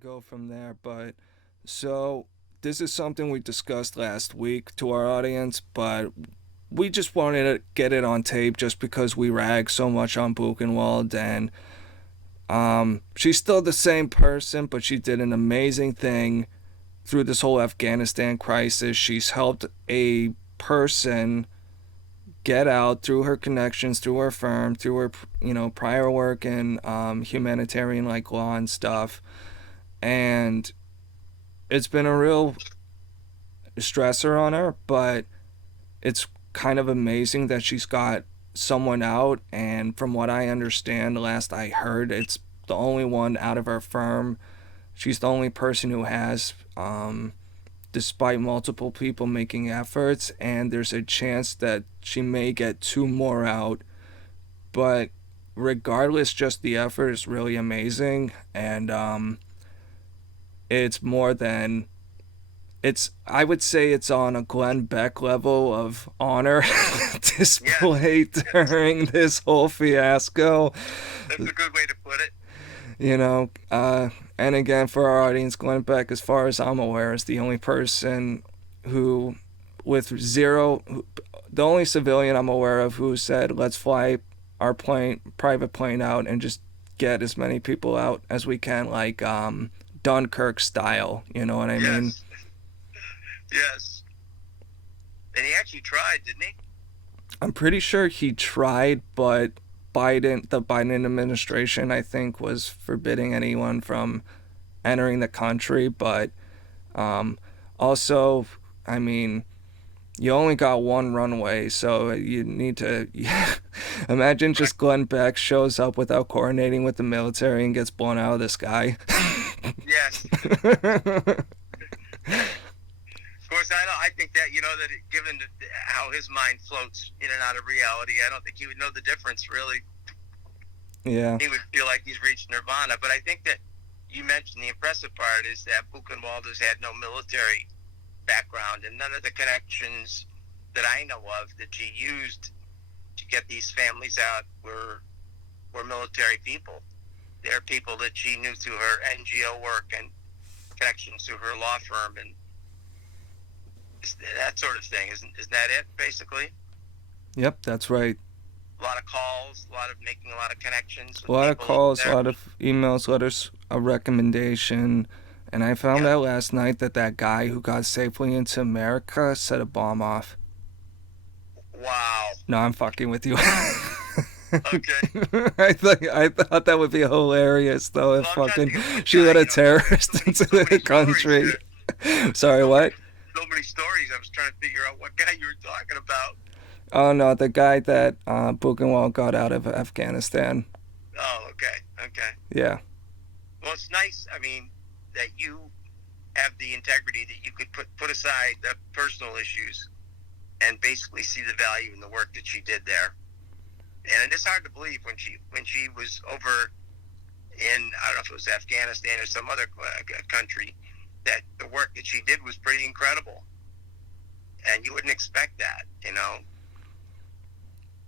go from there. But so this is something we discussed last week to our audience, but we just wanted to get it on tape just because we rag so much on Buchenwald, and she's still the same person, but she did an amazing thing through this whole Afghanistan crisis. She's helped a person get out through her connections, through her firm, through her prior work in humanitarian like law and stuff, and it's been a real stressor on her, but it's kind of amazing that she's got someone out. And from what I understand, last I heard, it's the only one out of her firm. She's the only person who has, despite multiple people making efforts, and there's a chance that she may get two more out. But regardless, just the effort is really amazing, and it's more than it's I would say it's on a Glenn Beck level of honor Yeah, displayed during this whole fiasco. that's a good way to put it. You know, and again, for our audience, Glenn Beck, as far as I'm aware, is the only person who, with zero, the only civilian I'm aware of who said, let's fly our private plane out and just get as many people out as we can, like Dunkirk style. You know what I mean? Yes, yes. And he actually tried, didn't he? I'm pretty sure he tried, but the Biden administration, I think, was forbidding anyone from entering the country. But also, I mean, you only got one runway, so you need to imagine Right. just Glenn Beck shows up without coordinating with the military and gets blown out of the sky. Yes. Of course, I think that that given how his mind floats in and out of reality, I don't think he would know the difference. Really, Yeah. he would feel like he's reached nirvana. But I think that you mentioned the impressive part is that Buchenwald has had no military background, and none of the connections that I know of that she used to get these families out were military people. They're people that she knew through her NGO work and connections to her law firm and that sort of thing. Isn't that it, basically? Yep, that's right. A lot of calls, a lot of making a lot of connections A with lot of people calls, a there. lot of emails, letters, a recommendation. And I found Yeah. out last night that that guy who got safely into America set a bomb off. Wow. No, I'm fucking with you. Okay. I thought that would be hilarious though if Well, I'm trying to fucking think of which she guy. let a So terrorist many, into so the many stories country. there. Sorry, So many, what? so many stories. I was trying to figure out what guy you were talking about. Oh no, the guy that Buchenwald got out of Afghanistan. Oh, okay, okay. Yeah. Well, it's nice. I mean, that you have the integrity that you could put aside the personal issues and basically see the value in the work that she did there. And it's hard to believe when she was over in, I don't know if it was Afghanistan or some other country, that the work that she did was pretty incredible, and you wouldn't expect that.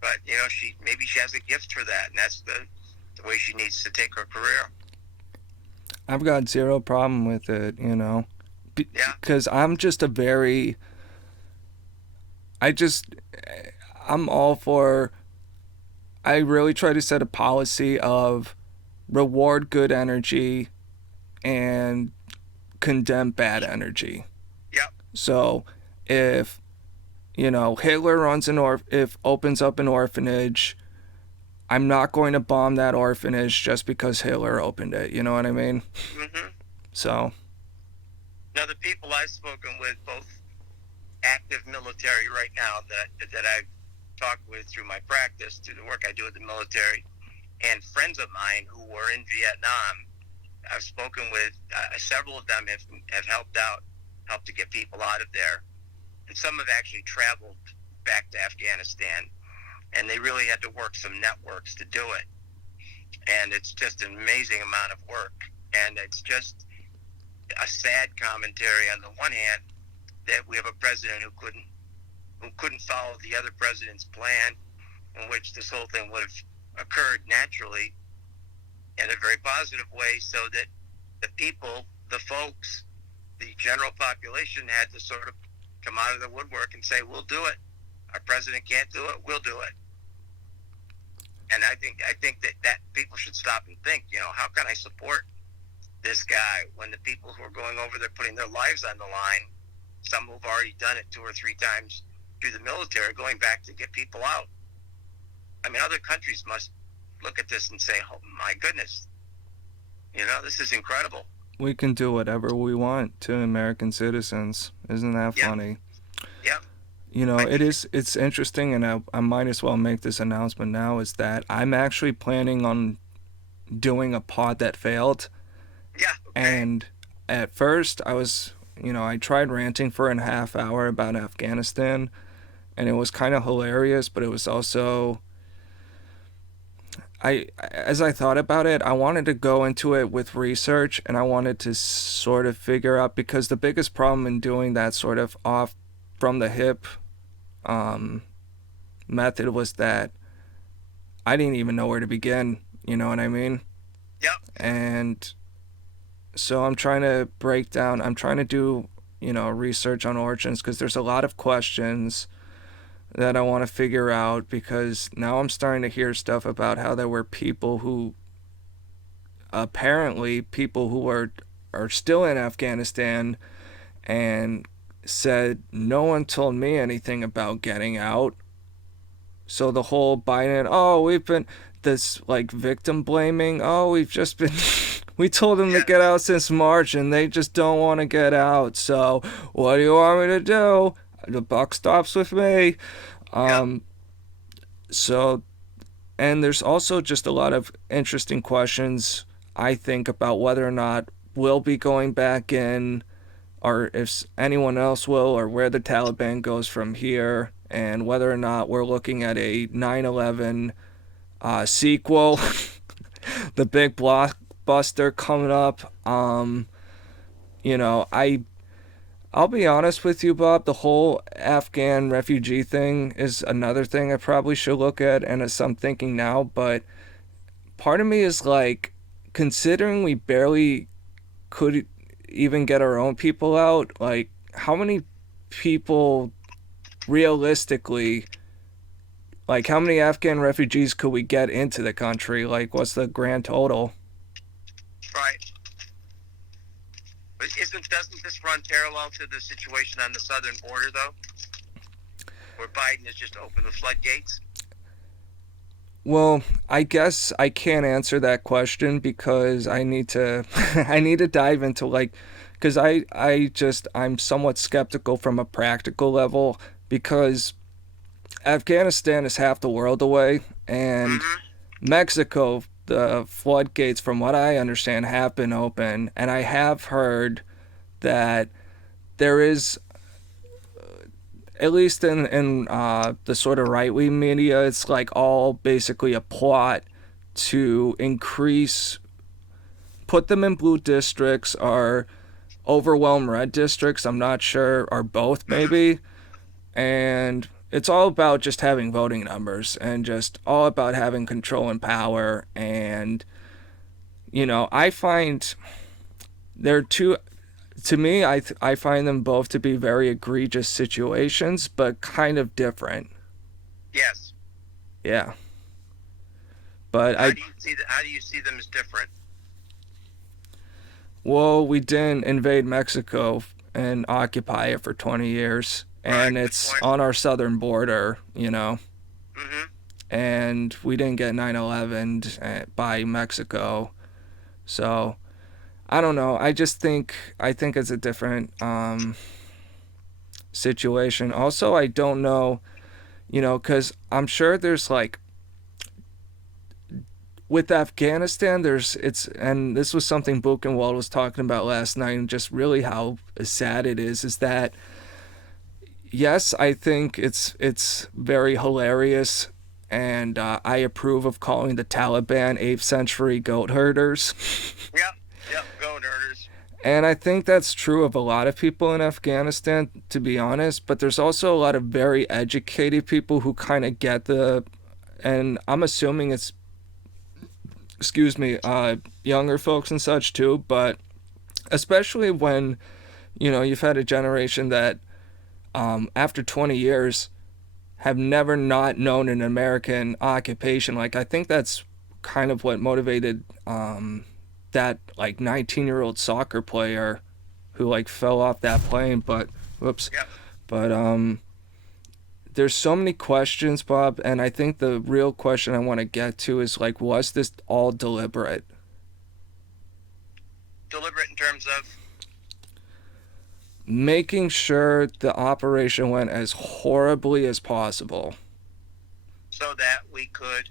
But she has a gift for that, and that's the way she needs to take her career. I've got zero problem with it, Yeah, because I'm just a very I just I'm all for I really try to set a policy of reward good energy and condemn bad energy. yeah, So if Hitler if opens up an orphanage, I'm not going to bomb that orphanage just because Hitler opened it. You know what I mean? hmm So Now the people I've spoken with, both active military right now that I've talked with through my practice, through the work I do with the military, and friends of mine who were in Vietnam, I've spoken with several of them have helped to get people out of there, and some have actually traveled back to Afghanistan, and they really had to work some networks to do it, and it's just an amazing amount of work, and it's just a sad commentary on the one hand that we have a president who couldn't follow the other president's plan, in which this whole thing would have occurred naturally in a very positive way, so that the people, the folks, the general population had to sort of come out of the woodwork and say, we'll do it. Our president can't do it, we'll do it. And I think that people should stop and think, how can I support this guy when the people who are going over there putting their lives on the line, some who've already done it 2 or 3 times through the military, going back to get people out. I mean, other countries must look at this and say, oh my goodness, this is incredible. We can do whatever we want to American citizens. Isn't that funny? Yeah. It's interesting, and I might as well make this announcement now, is that I'm actually planning on doing a pod that failed. Yeah. Okay. And at first I was, I tried ranting for a half hour about Afghanistan, and it was kind of hilarious, but it was also, as I thought about it, I wanted to go into it with research, and I wanted to sort of figure out, because the biggest problem in doing that sort of off from the hip method was that I didn't even know where to begin, you know what I mean? Yep. And so I'm trying to do, research on origins, because there's a lot of questions that I want to figure out, because now I'm starting to hear stuff about how there were people who are still in Afghanistan and said no one told me anything about getting out. So the whole Biden, we've been this like victim blaming, we've just been we told them to get out since March and they just don't want to get out, so what do you want me to do? The buck stops with me. So, and there's also just a lot of interesting questions, I think, about whether or not we'll be going back in, or if anyone else will, or where the Taliban goes from here, and whether or not we're looking at a 9/11 sequel, the big blockbuster coming up. I'll be honest with you, Bob, the whole Afghan refugee thing is another thing I probably should look at, and as I'm thinking now, but part of me is like, considering we barely could even get our own people out, like, how many people realistically, like, how many Afghan refugees could we get into the country? Like, what's the grand total? Right. But doesn't this run parallel to the situation on the southern border, though, where Biden has just opened the floodgates? Well, I guess I can't answer that question, because I need to I need to dive into, like, because I'm somewhat skeptical from a practical level, because Afghanistan is half the world away, and Mexico, the floodgates, from what I understand, have been open, and I have heard that there is, at least in the sort of right-wing media, it's like all basically a plot to put them in blue districts or overwhelm red districts, I'm not sure, or both maybe, and it's all about just having voting numbers and just all about having control and power. And, I find there are two, to me, I find them both to be very egregious situations, but kind of different. Yes. Yeah. But how do you see them as different? Well, we didn't invade Mexico and occupy it for 20 years. And it's on our southern border, and we didn't get 9/11 by Mexico. So, I don't know. I think it's a different situation. Also, I don't know, because I'm sure there's like, with Afghanistan, and this was something Buchenwald was talking about last night, and just really how sad it is that, yes, I think it's very hilarious, and I approve of calling the Taliban 8th century goat herders. Yep, goat herders. And I think that's true of a lot of people in Afghanistan, to be honest, but there's also a lot of very educated people who kind of get and I'm assuming it's, younger folks and such too, but especially when, you've had a generation that, after 20 years, have never not known an American occupation. Like, I think that's kind of what motivated that, like, 19-year-old soccer player who, like, fell off that plane. But, whoops. Yep. But, there's so many questions, Bob, and I think the real question I want to get to is, like, was this all deliberate? Deliberate in terms of? Making sure the operation went as horribly as possible. So that we could.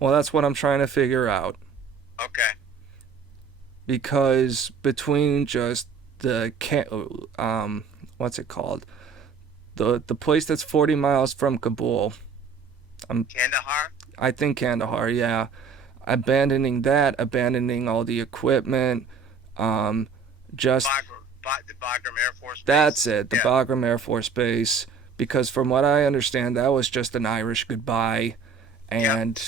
Well, that's what I'm trying to figure out. Okay. Because between just the what's it called? The place that's 40 miles from Kabul. Kandahar? I think Kandahar, yeah. Abandoning that, abandoning all the equipment, just The Bagram Air Force Base. that's it, the Yeah. Bagram Air Force Base. Because from what I understand, that was just an Irish goodbye, and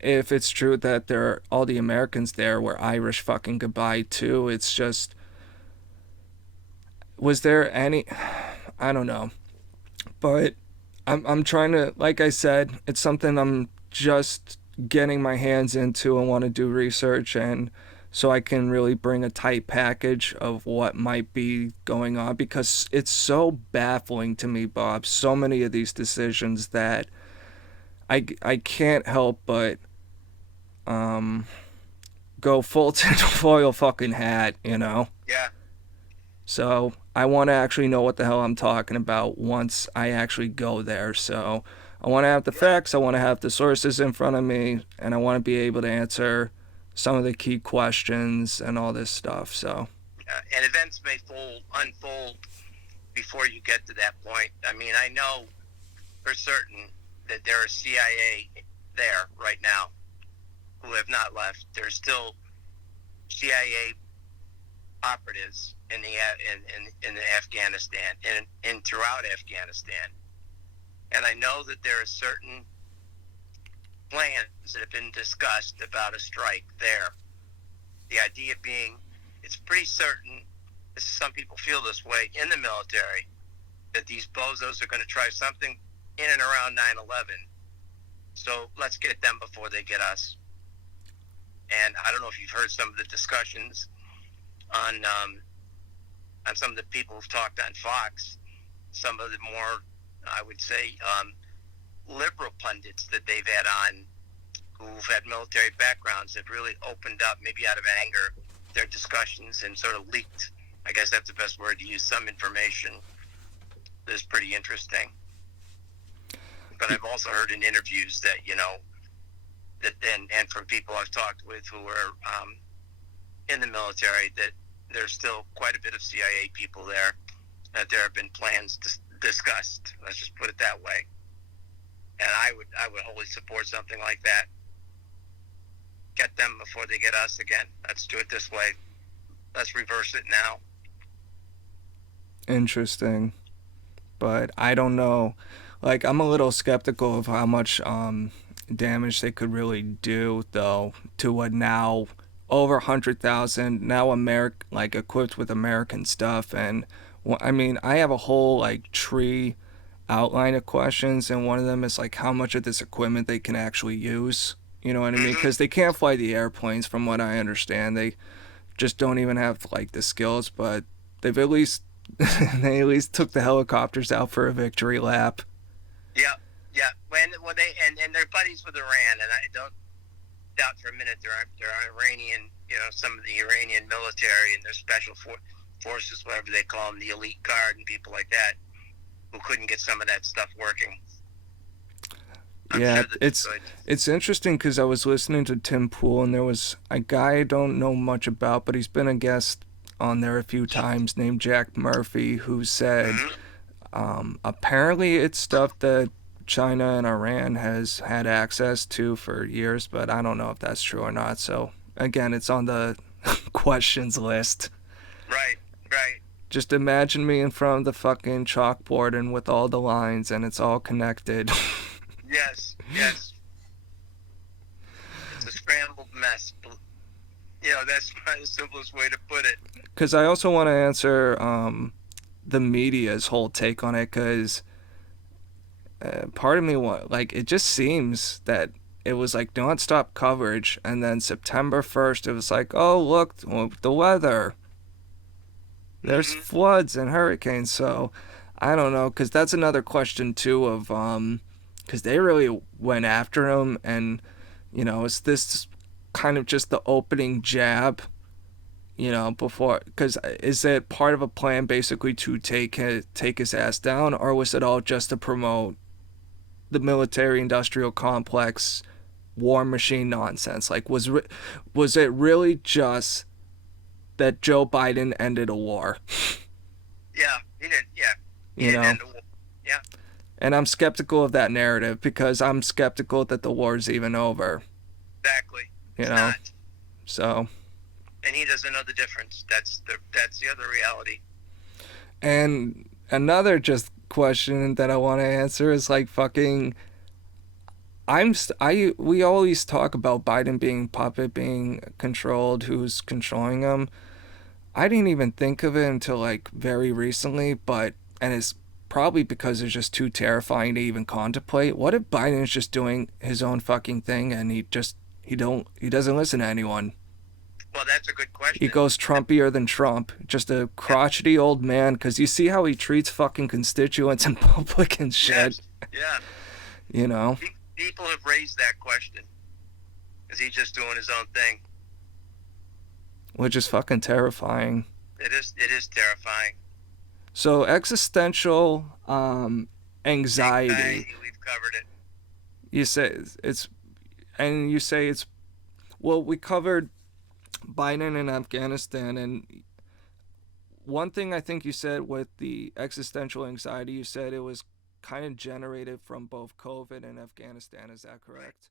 if it's true that all the Americans there were Irish fucking goodbye too, it's just, was there any, I don't know, but I'm trying to, like I said, it's something I'm just getting my hands into and want to do research, and so I can really bring a tight package of what might be going on, because it's so baffling to me, Bob, so many of these decisions that I can't help but go full tinfoil fucking hat. Yeah. So I want to actually know what the hell I'm talking about once I actually go there. So I want to have the facts, I want to have the sources in front of me, and I want to be able to answer some of the key questions and all this stuff. So. And events may unfold before you get to that point. I mean, I know for certain that there are CIA there right now who have not left. There's still CIA operatives in the Afghanistan and throughout Afghanistan. And I know that there are certain plans that have been discussed about a strike there. The idea being, it's pretty certain, some people feel this way in the military, that these bozos are going to try something in and around 9/11. So let's get them before they get us. And I don't know if you've heard some of the discussions on some of the people who've talked on Fox, some of the more, I would say, liberal pundits that they've had on who've had military backgrounds have really opened up, maybe out of anger, their discussions and sort of leaked, I guess that's the best word to use, some information that's pretty interesting. But I've also heard in interviews that, that and from people I've talked with who are in the military, that there's still quite a bit of CIA people there, that there have been plans discussed. Let's just put it that way. And I would wholly support something like that. Get them before they get us again. Let's do it this way. Let's reverse it now. Interesting. But I don't know. Like, I'm a little skeptical of how much damage they could really do, though, to what now over 100,000 now equipped with American stuff. And I mean, I have a whole like tree outline of questions, and one of them is like how much of this equipment they can actually use. You know what I mean? Because they can't fly the airplanes, from what I understand. They just don't even have like the skills. But they've at least they at least took the helicopters out for a victory lap. Yeah. When they and they're buddies with Iran, and I don't doubt for a minute they're Iranian. Some of the Iranian military and their special forces, whatever they call them, the elite guard and people like that, who couldn't get some of that stuff working. Yeah, it's interesting because I was listening to Tim Pool, and there was a guy I don't know much about, but he's been a guest on there a few times, named Jack Murphy, who said apparently it's stuff that China and Iran has had access to for years, but I don't know if that's true or not. So again, it's on the questions list. Right. Just imagine me in front of the fucking chalkboard and with all the lines, and it's all connected. Yes. It's a scrambled mess. That's probably the simplest way to put it. Because I also want to answer the media's whole take on it, because part of me like, it just seems that it was like nonstop coverage, and then September 1st it was like, oh look, the weather, there's Hmm. floods and hurricanes. So I don't know, because that's another question too of because they really went after him, and is this kind of just the opening jab, before, because is it part of a plan basically to take his ass down, or was it all just to promote the military industrial complex war machine nonsense? Like, was it really just that Joe Biden ended a war? Yeah, he did. Yeah, he you didn't know end the war. Yeah, and I'm skeptical of that narrative, because I'm skeptical that the war's even over. exactly. you It's know not, so, and he doesn't know the difference. That's the other reality. and another just question that I want to answer is like, fucking, we always talk about Biden being puppet, being controlled, who's controlling him. I didn't even think of it until like very recently, but and it's probably because it's just too terrifying to even contemplate. What if Biden is just doing his own fucking thing, and he doesn't listen to anyone? Well, that's a good He question. goes Trumpier than Trump, just a Yeah. crotchety old man. Because you see how he treats fucking constituents in public and shit. Yes. Yeah. You know, People have raised that question. Is he just doing his own thing? which is fucking terrifying. It is. It is terrifying. So existential anxiety. Anxiety. We've covered it. You say it's, and you say it's, well, we covered Biden and Afghanistan, and one thing I think you said with the existential anxiety, you said it was kind of generated from both COVID and Afghanistan. Is that Right. correct?